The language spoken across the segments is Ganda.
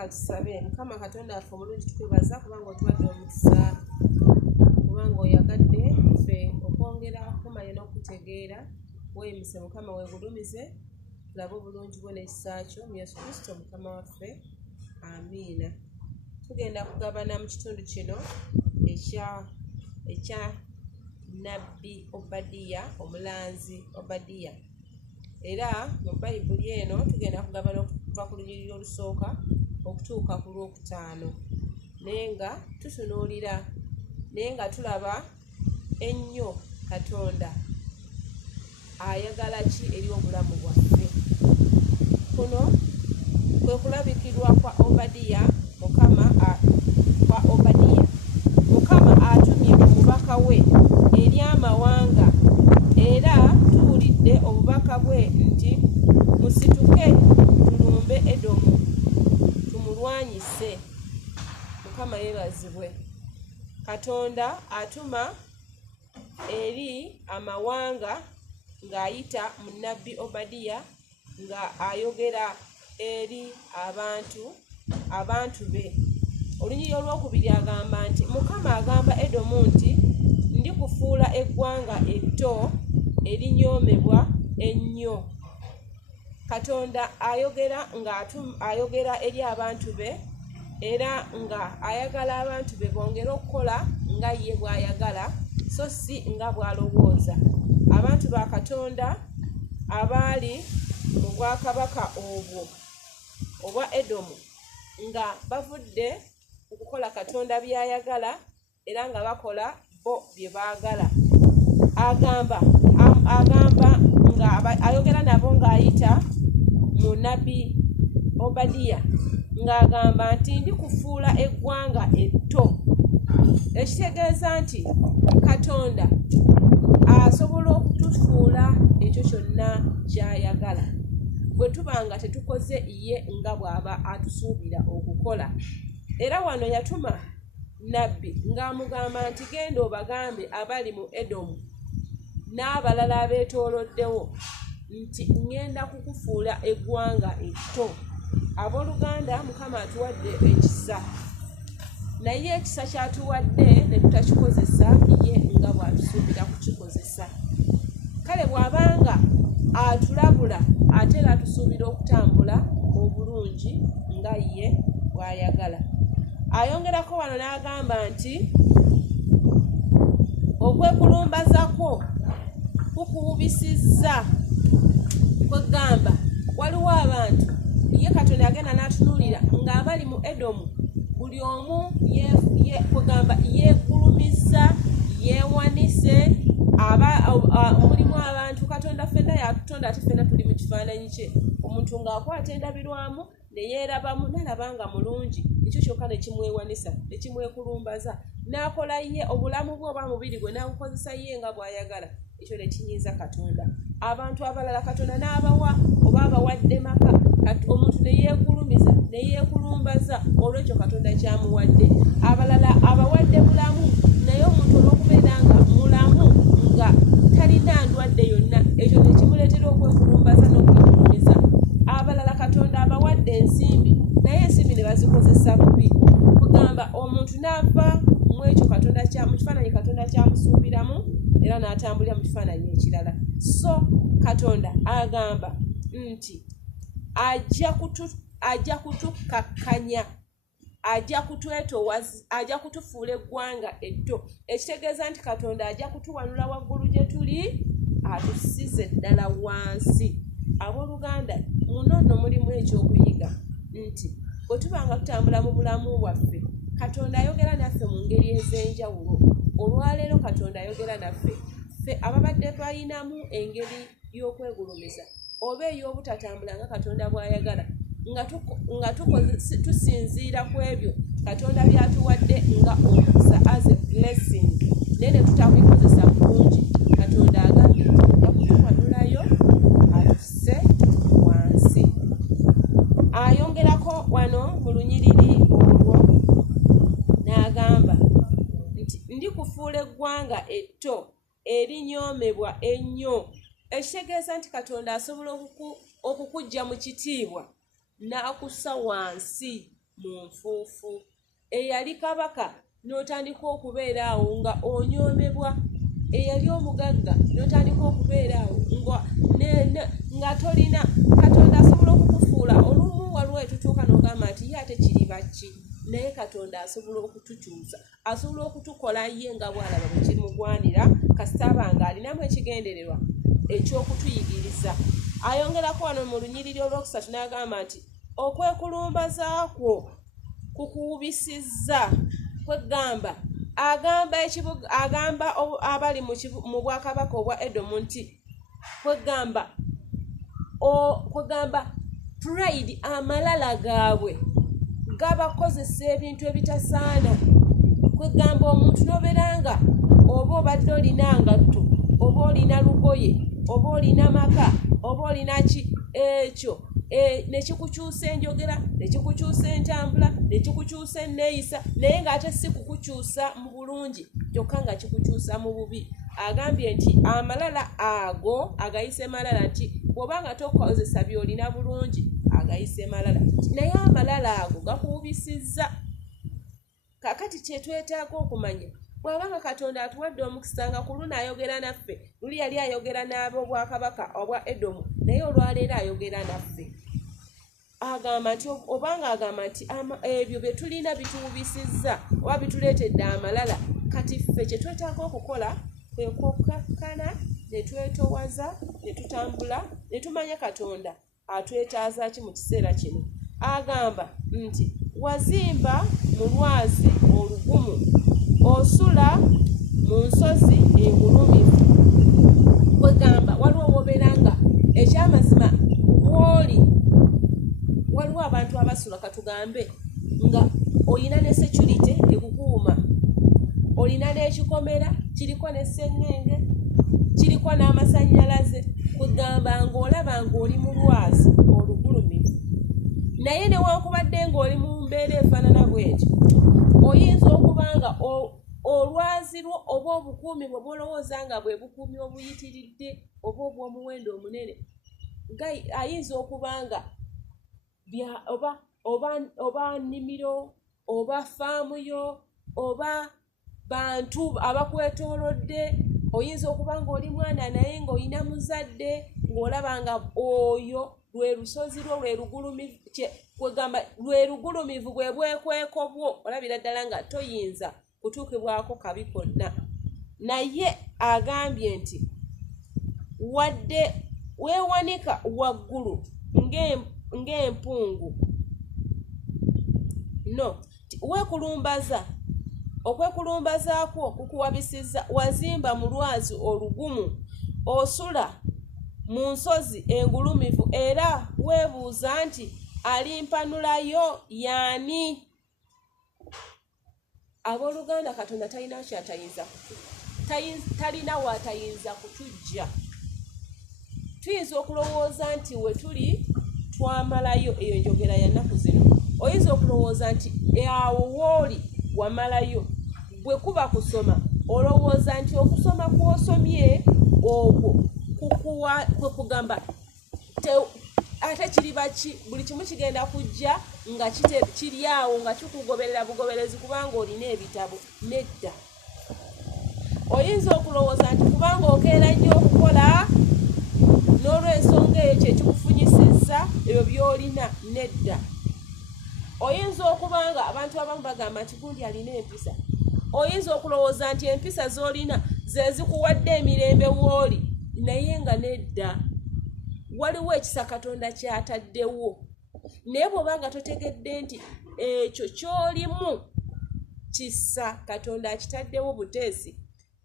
Katusabe. Mukama Katonda waffe omulungi tukwebaza kubanga otuwadde omukisa, kubanga oyagadde ffe okwongera kumanya n'okutegeera. Weeyimise Mukama weegulumize, tulabe obulungi bwo n'ekisa kyo mu Yesu Kristo Mukama waffe. Amiina. Tugenda kugabana mu kitundu kino ekya Nabbi Obadiya, omulanzi Obadiya. Era mu Bayibuli eno tugenda kugabana okuva ku lunyiriri olusooka okutuuka ku lwokutaano. Naye nga tutunuulira, naye nga tulaba ennyo Katonda ayagala ki eri obulamu bwaffe. Kuno kwe kulabikirwa kwa Obadiya. Mukama atumye omubaka we eri amawanga, era tuwulidde obubaka bwe nti musituke tulumbe Edomu tumulwanyise. Mukama yeebazibwe. Katonda atuma eri amawanga ng'ayita mu Nabbi Obadiya nga ayogera eri abantu be. Olunyiriri olwokubiri agamba nti Mukama agamba Edomu nti ndikufuula eggwanga etto erinyoomebwa ennyo. Katonda ayogera eri abantu be, era nga ayagala abantu be bongere okukola nga ye bw'ayagala so si nga bw'alowooza. Abantu ba Katonda abaali mu bwakabaka obwo obwa Edomu nga bavudde okukola Katonda by'ayagala era nga bakola bo bye baagala. Agamba nga ayogera nabo ng'ayita mu Nabbi Obadiya ng'agamba nti ndikufuula eggwanga etto. Ekitegeeza nti Katonda asobola okutufuula ekyo kyonna ky'ayagala bwe tuba nga tetukoze ye nga bw'aba atusuubira okukola. Era wano yatuma Nabbi ng'amugamba nti genda obagambe abali mu Edomu n'abalala abeetooloddewo nti ngenda kukufuula eggwanga etto. Abooluganda, Mukama atuwadde ekisa, naye ekisa ky'atuwadde ne tutakikozesa ye nga bw'atusuubira kukikozesa. Kale bw'abanga atulabula ate era atusuubira okutambula obulungi nga ye bw'ayagala. Ayongerako wano n'agamba nti okwekulumbaza kwo kukuwubisizza. Kwegamba waliwo abantu ye Katonda agenda n'atunuulira ng'abali mu Edomu buli omu kwegamba yeegulumiza, yeewanise. Mulimu abantu Katonda ffenna yatutonda ate ffenna tuli mu kifaananyi kye. Omuntu ng'akwata endabirwamu ne yeerabamu n'alaba nga mulungi, ekyo kyokka ne kimwewanisa ne kimwekulumbaza, n'akola ye obulamu bwe oba mubiri gwe n'abukozesa ye nga bw'ayagala. Ekyo ne kinyiiza Katonda. Abantu abalala Katonda n'abawa oba abawadde maka, omuntu ne yeegulumiza ne yeekulumbaza, olw'ekyo Katonda kyamuwadde. Abalala abawadde bulamu, naye omuntu olw'okubeera nga mulamu nga talina ndwadde yonna, ekyo ne kimuleetera okwekulumbaza n'okwegulumiza. Abalala Katonda abawadde ensimbi, naye ensimbi ne bazikozesa bubi. Kugamba omuntu n'ava mu ekyo Katonda mu kifaananyi Katonda kyamusuubiramu era n'atambulira mu kifaananyi ekirala. So Katonda agamba nti ajja kutukakkanya, ajja kutwetoowaza, ajja kutufuula eggwanga etto. Ekitegeeza nti Katonda ajja kutuwanula waggulu gye tuli atusize ddala wansi. Abooluganda, muno nno mulimu ekyokuyiga nti bwe tuba nga tutambula mu bulamu bwaffe, Katonda ayogera naffe mu ngeri ez'enjawulo. Olwaleero Katonda ayogera naffe ffe ababadde bayinamu engeri y'okwegulumiza oba ey'obutatambula nga Katonda bw'ayagala, nga tusinziira ku ebyo Katonda by'atuwadde nga omukisa as a blessing, naye ne tutabikoze bulungi. Katonda agambye nga kutuwanulayo atuse wansi. Ayongerako wano mu lunyiriri olwo n'agamba nti ndikufuula eggwanga etto erinyoomebwa ennyo. Ekitegeeza nti Katonda asobola okukuggya mu kitiibwa n'akussa wansi mu nfuufu. Eyali kabaka n'otandika okubeera awo nga onyoomebwa, eyali omugagga n'otandika okubeera awo nga tolina Katonda asobola okukufuula. Olumu waliwo etutuuka n'ogamba nti ye ate kiri baki, naye Katonda asobola okutukyusa, asobola okutukola ye nga bw'alaba bwe kimugwanira kasita aba nga alinamu ekigendererwa eky'okutuyigiriza. Ayongerako wano mu lunyiriri olwokusatu n'agamba nti okwekulumbaza kwo kukuubisizza. Kwegamba agamba abali mu bwakabaka obwa Edomu nti kwegamba pride, amalala gaabwe gabakozesa ebintu ebitasaana. Kwegamba omuntu n'obeeranga oba obadde olina ngatto, oba olina lugoye, oba olina maka, oba olina ki, ekyo nekikukyusa enjogera, nekikukyusa entambula, nekikukyusa enneeyisa, naye ng'ate si kukukyusa mu bulungi kyokka nga kikukyusa mu bubi. Agambye nti amalala ago agayise malala, nti bw'obanga tokozesa by'olina bulungi agayise malala, naye amalala ago gakuubisizza. Kakati kyetwetaaga okumanya, bw'abanga Katonda atuwadde omukisa nga ku luno ayogera naffe, luli yali ayogera n'ab'obwakabaka obwa Edomu, naye olwaleero ayogera naffe. Agamba nti obanga agamba nti ebyo bye tulina bituubisizza oba bituleetedde amalala, kati ffe kye twetaaga okukola kwe kwokkakkana ne twetowaza ne tutambula ne tumanya Katonda atwetaaza ki mu kiseera kino. Agamba nti wazimba mu lwazi olugumu, osula mu nsozi engulumivu. Kwegamba waliwo wobeeranga ekyamazima w'oli, waliwo abantu abasula katugambe nga olina ne security ekukuuma, olina n'ekikomera kiriko n'esseŋŋenge, kiriko n'amasannyalaze. Kwegamba ng'olaba ng'oli mu lwazi olugulumivu, naye newankubadde ng'oli mu mbeera efaanana bw'etyo, oyinza okuba nga olwazi lwo oba obukuumi bwe bwolowooza nga bwe bukuumi obuyitiridde oba obw'omuwendo omunene, ayinza okuba nga oba nnimiro, oba faamu yo, oba bantu abakwetoolodde. Oyinza okuba ng'oli mwana naye ng'olina muzadde, ng'olaba nga oyo lwe lusozi lwo lwe lugulumivu bwe bwekweko bwo, olabira ddala nga toyinza kutuukibwako kabi konna. Naye agambye nti wadde weewanika waggulu ng'empungu, weekulumbaza, okwekulumbaza kwo kukuwabisizza. Wazimba mu lwazi olugumu, osula mu nsozi engulumivu, era weebuuza nti alimpanulayo y'ani? Abooluganda, Katonda talina kyatayinza talina waatayinza kutujja. Tuyinza okulowooza nti we tuli twamalayo, eyo njogera ya nnaku zino. Oyinza okulowooza nti awo wooli wamalayo. Bwe kuba kusoma, olowooza nti okusoma kw'osomye okwo kwe kugamba ate kiri baki, buli kimu kigenda kujja nga kiri awo nga kikugoberera bugoberezi kubanga olina ebitabo. Nedda. Oyinza okulowooza nti kubanga okeera nnyo okukola n'olw'ensonga eyo kye kikufunyisizza ebyo by'olina. Nedda. Oyinza okuba nga abantu abamu bagamba nti gundi alina empisa. Oyinza okulowooza nti empisa z'olina ze zikuwadde emirembe w'oli, naye nga nedda. Waliwo ekisa Katonda ky'ataddewo, naye bw'obanga totegedde nti ekyo ky'olimu kisa, Katonda akitaddewo buteesi.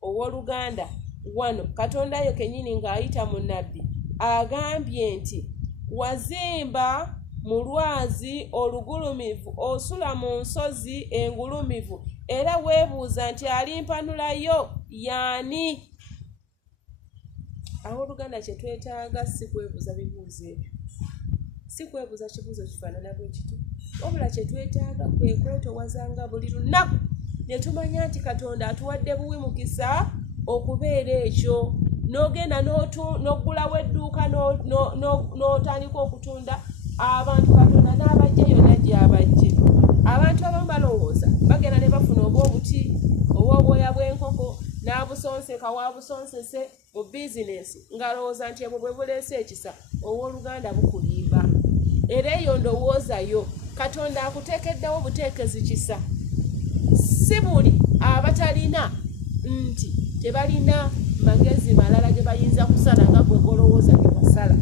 Owooluganda wano Katonda yo kennyini ng'ayita mu nnabbi agambye nti wazimba mu lwazi olugulumivu, osula mu nsozi engulumivu, era weebuuza nti alimpanulayo y'ani? Abooluganda, kye twetaaga si kwebuuza bibuuzo ebyo, si kwebuuza kibuuzo kifaanana bwe kiti, wabula kye twetaaga kwe kwetowazanga buli lunaku ne tumanya nti Katonda atuwadde buwi mukisa okubeera ekyo. N'ogenda n'oggulawo edduuka n'otandika okutunda, abantu Katonda n'abajja yonna gy'abajje. omuti ow'obwoya bw'enkoko n'abusonseka waabusonsese mu bizinesi ng'alowooza nti ebwo bwe buleese ekisa owooluganda bukulimba. Era eyo ndowooza yo Katonda akuteekeddewo buteekezi kisa. Si buli abatalina nti tebalina magezi malala ge bayinza kusala nga gwe golowooza ge basala.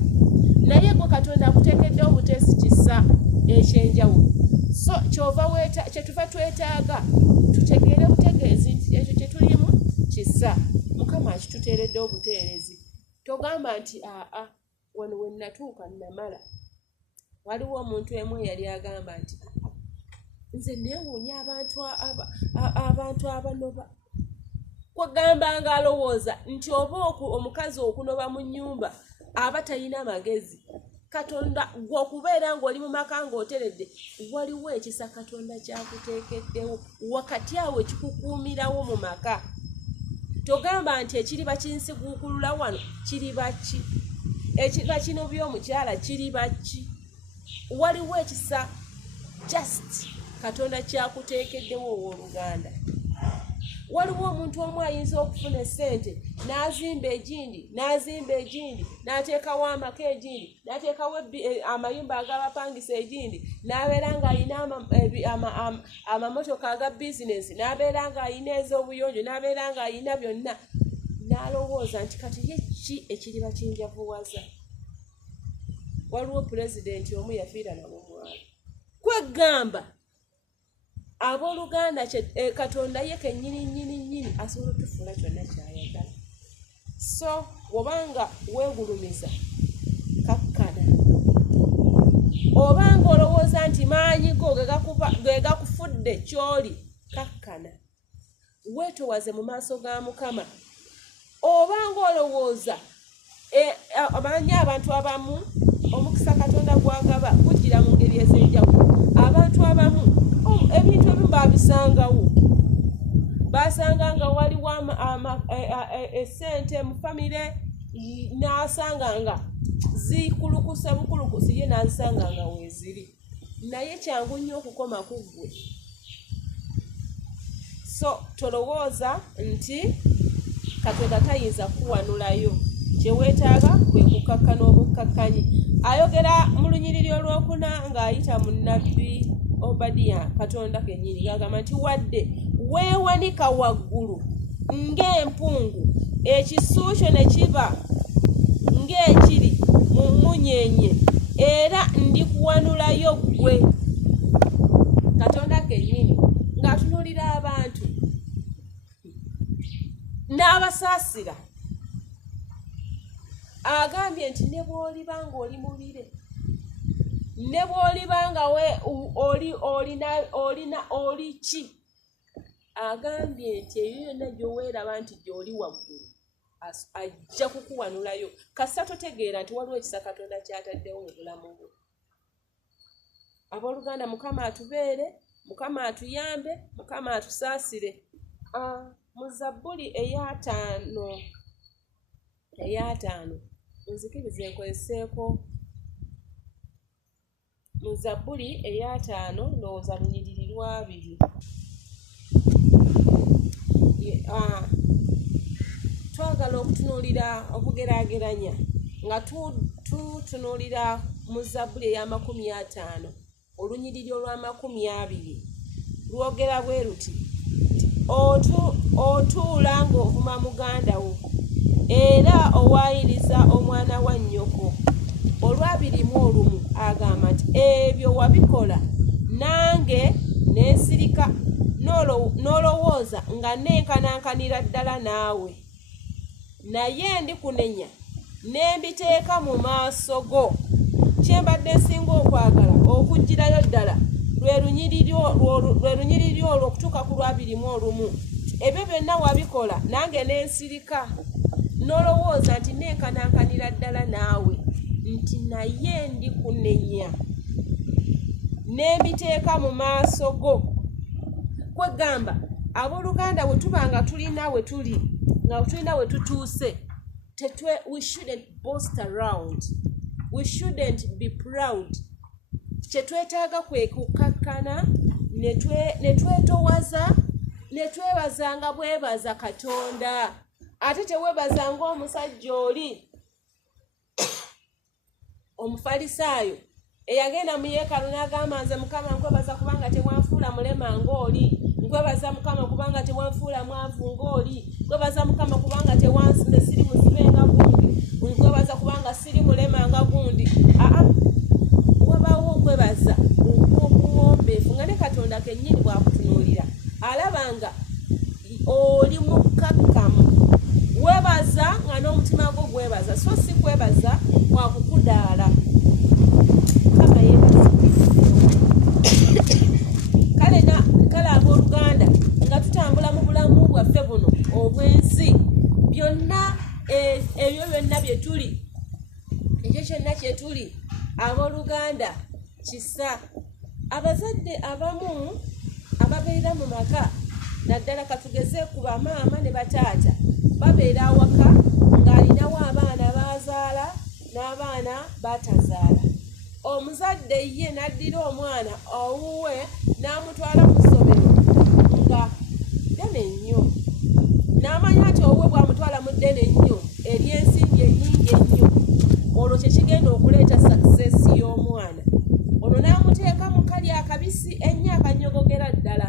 Naye gwe Katonda akuteekeddewo buteesi kisa ekyenjawulo. So kyetuva twetaaga tutegeere butegeezi nti ekyo kye tulimu kisa. Mukama akituteereddewo buteerezi. Togamba nti wano we natuuka namala. Waliwo omuntu emu eyali agamba nti nze neewuunya abantu abanoba. Kwegamba ng'alowooza nti oba omukazi okunoba mu nnyumba aba talina magezi. Katonda gwe okubeera ng'oli mu maka ng'oteredde, waliwo ekisa Katonda kyakuteekeddewo wakati awo ekikukuumirawo mu maka. Togamba nti ekiriba kinsiguukulula wano kiriba ki, ekiriba kino by'omukyala kiriba ki. Waliwo ekisa just Katonda kyakuteekeddewo owooluganda. Waliwo omuntu omu ayinza okufuna essente n'azimba egindi n'ateekawo amaka egindi n'ateekawo amayumba ag'abapangisa egindi n'abeera ng'alina amamotoka aga bizinesi n'abeera ng'alina ez'obuyonjo n'abeera ng'alina byonna n'alowooza nti kati ye ki ekiriba kinjavuwaza. Waliwo pulezidenti omu yafiira nabo mwalo. Kwegamba abooluganda Katonda ye kennyini asobola otufuula kyonna ky'ayagala. So obanga weegulumiza kakkana, obanga olowooza nti maanyi go ge gakufudde ky'oli kakkana, weetowaze mu maaso ga Mukama. Obanga olowooza amanyi abantu abamu omukisa Katonda gwagaba gujjira mu ngeri ez'enjawulo. Abantu abamu ebintu ebimu baabisangawo. Baasanga nga waliwo essente mu famire n'asanga nga zikulukusa bukulukusi, ye n'azisanga nga weeziri. Naye kyangu nnyo okukoma ku ggwe. So tolowooza nti Katonda tayinza kuwanulayo. Kye weetaaga kwe kukakkana obukkakkanyi. Ayogera mu lunyiriri olwokuna ng'ayita mu nnabbi Obadiya Katonda kennyini ng'agamba nti wadde weewanika waggulu ng'empungu, ekisuukyo ne kiba ng'ekiri mu mmunyeenye, era ndikuwanulayo ggwe. Katonda kennyini ng'atunuulira abantu n'abasaasira. Agambye nti ne bw'oliba ng'oli mubire, ne bw'oliba nga oli ki, agambye nti eyo yonna gy'oweeraba nti gy'oli waggulu ajja kukuwanulayo. Kasita totegeera nti waliwo ekisa Katonda ky'ataddewo mu bulamu bwo. Abooluganda, Mukama atubeere, Mukama atuyambe, Mukama atusaasire. Mu Zabbuli eyaataano nzikirize nkozeseeko mu Zabbuli eyaataano ndowooza lunyiriri lwabiri. Twagala okutunuulira okugeraageranya nga tutunuulira mu Zabbuli eya50 olunyiriri olwa20 lwogera bwe luti otuula ng'ovuma muganda wo era owaayiriza omwana wa nnyoko. Olwabirimu agamba nti ebyo wabikola nange n'ensirika n'olowooza nga neenkanankanira ddala naawe, naye ndikunenya n'embiteeka mu maaso go. Kyembadde nsinga okwagala okugirayo ddala lwe lunyiriri olwo okutuuka ku Lwabirimu. Ebyo byonna wabikola nange n'ensirika n'olowooza nti neenkanankanira ddala naawe, nti naye ndikunenya n'embiteeka mu maaso go. Kwegamba abooluganda bwe tuba nga tulina we tuli, nga tulina we tutuuse, we shouldn't boast around, we shouldn't be proud. Kye twetaaga kwe kukakkana ne twetowaza ne twebazanga bwebaza Katonda ate tewebazanga omusajja oli omufalisaayo eyagenda mu yeekaalu n'agamba nze Mukama nkwebaza kubanga tewanfuula mulema ng'oli, nkwebaza Mukama kubanga tewanfuula mwavu ng'oli, nkwebaza Mukama kubanga tewansinze siri muzibe nga gundi, nkwebaza kubanga siri mulema nga gundi. Wabaawo okwebaza okuwombeefu nga ne Katonda kennyini bw'akutunuulira alabanga oli mukkakkamu. Webaza nga n'omutima gwo gwebaza, so si kwebaza wakukudaala. Kama yebaza kale abooluganda nga tutambula mu bulamu bwaffe buno obwensi byonna ebyo byonna bye tuli ekyo kyonna kye tuli abooluganda kisa. Abazadde abamu ababeera mu maka naddala katugeze ku bamaama ne bataata babeera awaka ng'alinawo abaana baazaala n'abaana batazaala. Omuzadde ye n'addira omwana owuwe n'amutwala mu ssomero nga ddene nnyo, n'amanya nti owuwe bw'amutwala mu ddene nnyo ery'ensimbi ennyingi ennyo, olwo kye kigenda okuleeta sakisesi y'omwana. Olwo n'amuteeka mu kali akabisi ennyo akanyogogera ddala.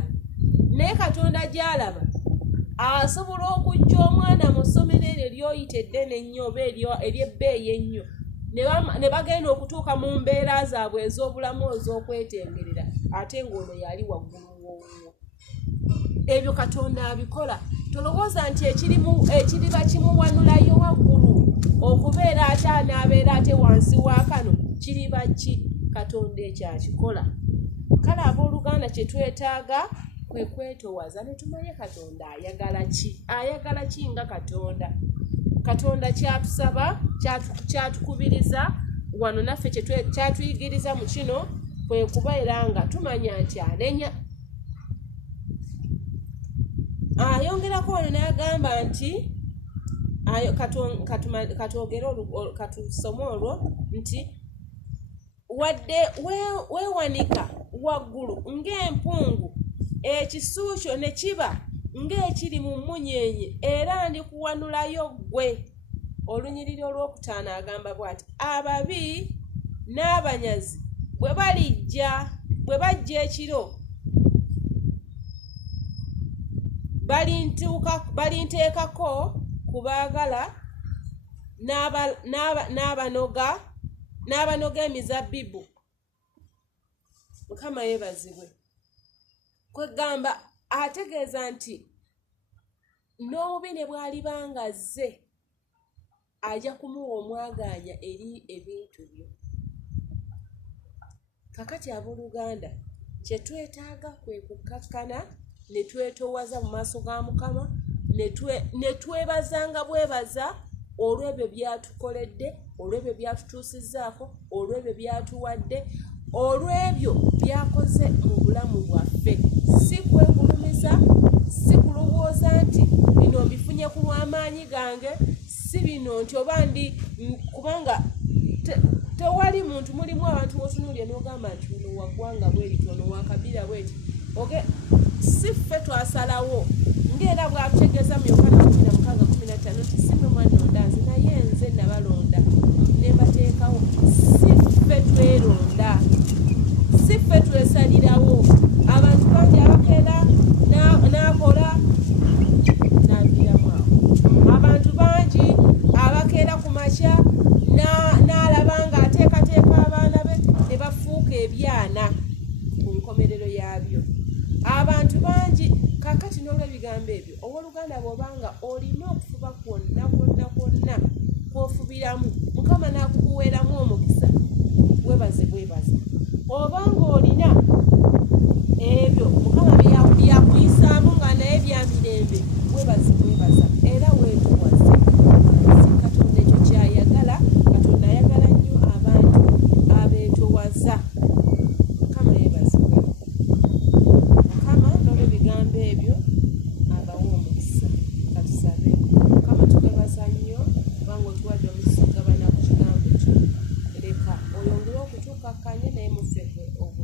Naye Katonda gy'alaba asobola okujja omwana mu ssomero eryo ly'oyita eddene ennyo oba ery'ebbeeyi ennyo ne bagenda okutuuka mu mbeera zaabwe ez'obulamu ez'okwetengerera ate ng'ono yali waggulu w'owuwo. Ebyo Katonda abikola. Tolowooza nti ekiriba kimuwanulayo waggulu okubeera ate anaabeera ate wansi wa kano kiriba ki? Katonda ekyo akikola. Kale abooluganda kye twetaaga kwe kwetoowaza ne tumanye Katonda ayagala ki? Ayagala ki nga Katonda? Katonda kyatusaba, kyatukubiriza wano naffe kyatuyigiriza mu kino kwe kubeera nga tumanya nti anenya. Ayongerako wano n'agamba nti katusome olwo nti wadde weewanika waggulu ng'empungu ekisuukyo ne kiba ng'ekiri mu mmunyeenye era ndikuwanulayo ggwe. Olunyiriri olwokutaano agamba bw'ati ababi n'abanyazi bwe bajja ekiro balinteekako kubaagala n'abanoga emizabbibu. Mukama yeebazibwe. Kwegamba ategeeza nti n'obubi ne bw'aliba nga azze ajja kumuwa omwagaanya eri ebintu byo. Kakati abooluganda kye twetaaga kwe kukkakkana ne twetoowaza mu maaso ga Mukama ne twebazanga bwebaza olw'ebyo byatukoledde, olw'ebyo byatutuusizzaako, olw'ebyo byatuwadde, olw'ebyo byakoze mu bulamu bwaffe. Si kwegulumiza, si kulowooza nti bino mbifunye ku lw'amaanyi gange, si bino nti oba ndi kubanga tewali muntu, mulimu abantu botunuulye n'ogamba nti ono waggwanga bw'eriti, ono wakabira bw'eti. Si ffe twasalawo ng'era bw'atutegeeza mu Yokaana 16:15 nti si mmwe mwanonda nze naye nze nabalonda ne mbateekawo. Si ffe tweronda, si ffe twesalirawo. Abantu bangi abakeera n'akola n'aviramu awo. Abantu bangi abakeera ku makya n'alaba ng'ateekateeka abaana be ne bafuuka ebyana ku nkomerero yaabyo. Abantu bangi kakati n'olw'ebigambo ebyo owooluganda bw'obanga olina okufuba kwonna kw'ofubiramu Mukama n'akukuweeramu omukisa, weebaze. Obanga olina ebyo Mukama byakuyisaamu nga naye bya mirembe, weebaza era weetoowaze. Katonda ekyo kyayagala. Katonda ayagala nnyo abantu abeetoowaza. Mukama yeebazibwe. Mukama n'olw'ebigambo ebyo abawa omukisa. Katusabe. Mukama tukwebaza nnyo kubanga otuwadde omukisa okugabana ku kigambo kyo. Leka oyongere okutuukakkanye naye muffe obulamu.